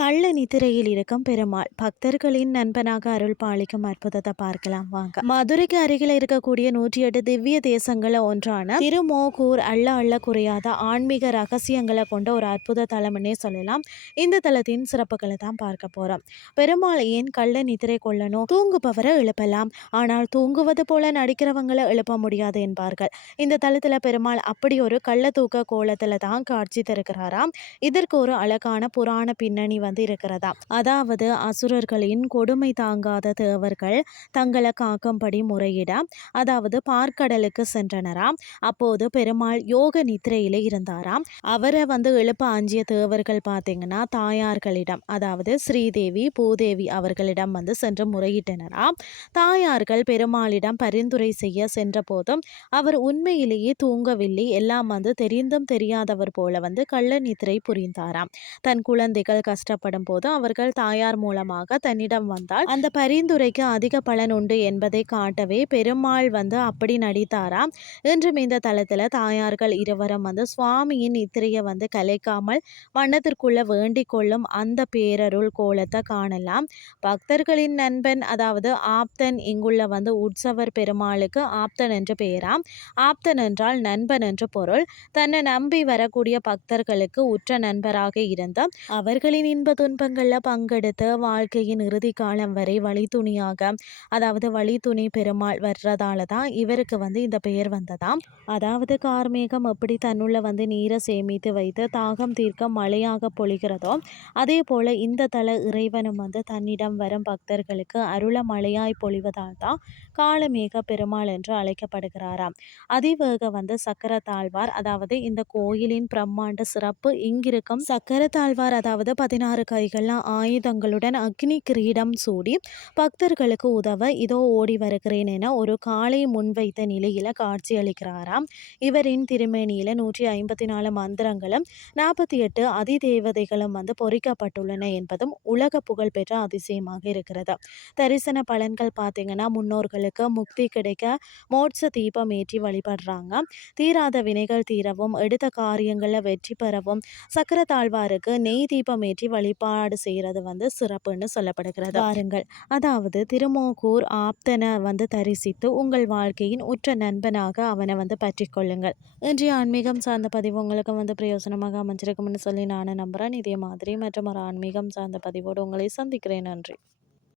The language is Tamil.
கள்ள நிதிரையில் இருக்கும் பெருமாள். பக்தர்களின் நண்பனாக அருள் பாலிக்கும் அற்புதத்தை பார்க்கலாம் வாங்க. மதுரைக்கு அருகில் இருக்கக்கூடிய நூற்றி எட்டு திவ்ய தேசங்கள ஒன்றான திருமோகூர் அள்ள அள்ள குறையாத ஆன்மீக ரகசியங்களை கொண்ட ஒரு அற்புத தலம்னே சொல்லலாம். இந்த தலத்தின் சிறப்புகளை தான் பார்க்க போறோம். பெருமாள் ஏன் கள்ள நிதிரை கொள்ளணும்? தூங்குபவரை எழுப்பலாம். ஆனால் தூங்குவது போல நடிக்கிறவங்களை எழுப்ப முடியாது என்பார்கள். இந்த தலத்துல பெருமாள் அப்படி ஒரு கள்ள தூக்க கோலத்துல தான் காட்சி தருகிறாராம். இதற்கு ஒரு அழகான புராண பின்னணி வந்து இருக்கிறதா? அதாவது அசுரர்களின் கொடுமை தாங்காத தேவர்கள் தங்களை காக்கும்படி முறையிட அதாவது பார்க்கடலுக்கு சென்றனராம் அப்போது பெருமாள் யோக நித்திரையில இருந்தாராம் அவரை வந்து எழுப்ப அஞ்சிய தேவர்கள் பார்த்தீங்கன்னா தாயார்களிடம் அதாவது ஸ்ரீதேவி பூதேவி அவர்களிடம் வந்து சென்று முறையிட்டனராம் தாயார்கள் பெருமாளிடம் பரிந்துரை செய்ய சென்ற போதும் அவர் உண்மையிலேயே தூங்கவில்லை. எல்லாம் வந்து தெரிந்தும் தெரியாதவர் போல வந்து கள்ள நித்திரை புரிந்தாராம். தன் குழந்தைகள் கஷ்ட கஷ்டப்படும் போது அவர்கள் தாயார் மூலமாக தன்னிடம் வந்தால் அந்த பரிந்துரைக்கு அதிக பலன் உண்டு என்பதை காட்டவே பெருமாள் வந்து அப்படி நடித்தாராம். இன்றும் இந்த தளத்தில் தாயார்கள் இருவரும் வந்து சுவாமியின் நித்திரையை வந்து கலைக்காமல் வண்ணத்திற்குள்ள வேண்டிக் கொள்ளும் அந்த பேரருள் கோலத்தை காணலாம். பக்தர்களின் நண்பன் அதாவது ஆப்தன் இங்குள்ள வந்து உற்சவர் பெருமாளுக்கு ஆப்தன் என்று பெயராம். ஆப்தன் என்றால் நண்பன் என்று பொருள். தன்னை நம்பி வரக்கூடிய பக்தர்களுக்கு உற்ற நண்பராக இருந்த அவர்களின் இன்ப துன்பங்களில் பங்கெடுத்து வாழ்க்கையின் இறுதி காலம் வரை வழித்துணியாக அதாவது வழித்துணி பெருமாள் வர்றதால தான் இவருக்கு வந்து இந்த பெயர் வந்ததாம். அதாவது கார்மேகம் எப்படி தன்னுள்ள வந்து நீரை சேமித்து வைத்து தாகம் தீர்க்க மழையாக பொழிகிறதோ அதே போல இந்த தல இறைவனும் வந்து தன்னிடம் வரும் பக்தர்களுக்கு அருள மழையாய் பொழிவதால் தான் காலமேக பெருமாள் என்று அழைக்கப்படுகிறாராம். அதிவேக வந்து சக்கர தாழ்வார் அதாவது இந்த கோயிலின் பிரம்மாண்ட சிறப்பு இங்கிருக்கும் சக்கர தாழ்வார் அதாவது பதினாறு பதினாறு கைகள்லாம் ஆயுதங்களுடன் அக்னி கிரீடம் சூடி பக்தர்களுக்கு உதவ இதோ ஓடி வருகிறேன் என ஒரு காலை முன்வைத்த நிலையில் காட்சி அளிக்கிறாராம் இவரின் திருமேனியில் நூற்றி ஐம்பத்தி நாலு மந்திரங்களும் நாற்பத்தி எட்டு அதிதேவதைகளும் வந்து பொறிக்கப்பட்டுள்ளன என்பதும் உலக புகழ்பெற்ற அதிசயமாக இருக்கிறது. தரிசன பலன்கள் பார்த்தீங்கன்னா முன்னோர்களுக்கு முக்தி கிடைக்க மோட்ச தீபம் ஏற்றி வழிபடுறாங்க. தீராத வினைகள் தீரவும் எடுத்த காரியங்களில் வெற்றி பெறவும் சக்கர தாழ்வாருக்கு நெய் தீபம் ஏற்றி வழிபாடு செய்கிறது வந்து சிறப்புன்னு சொல்லப்படுகிறது. வாருங்கள். அதாவது திருமோகூர் ஆப்தனை வந்து தரிசித்து உங்கள் வாழ்க்கையின் உற்ற நண்பனாக அவனை வந்து பற்றி கொள்ளுங்கள். இன்றைய ஆன்மீகம் சார்ந்த பதிவு உங்களுக்கு வந்து பிரயோசனமாக அமைஞ்சிருக்கும்னு சொல்லி நானும் நம்புகிறேன் இதே மாதிரி மற்றும் ஒரு ஆன்மீகம் சார்ந்த பதிவோடு உங்களை சந்திக்கிறேன். நன்றி.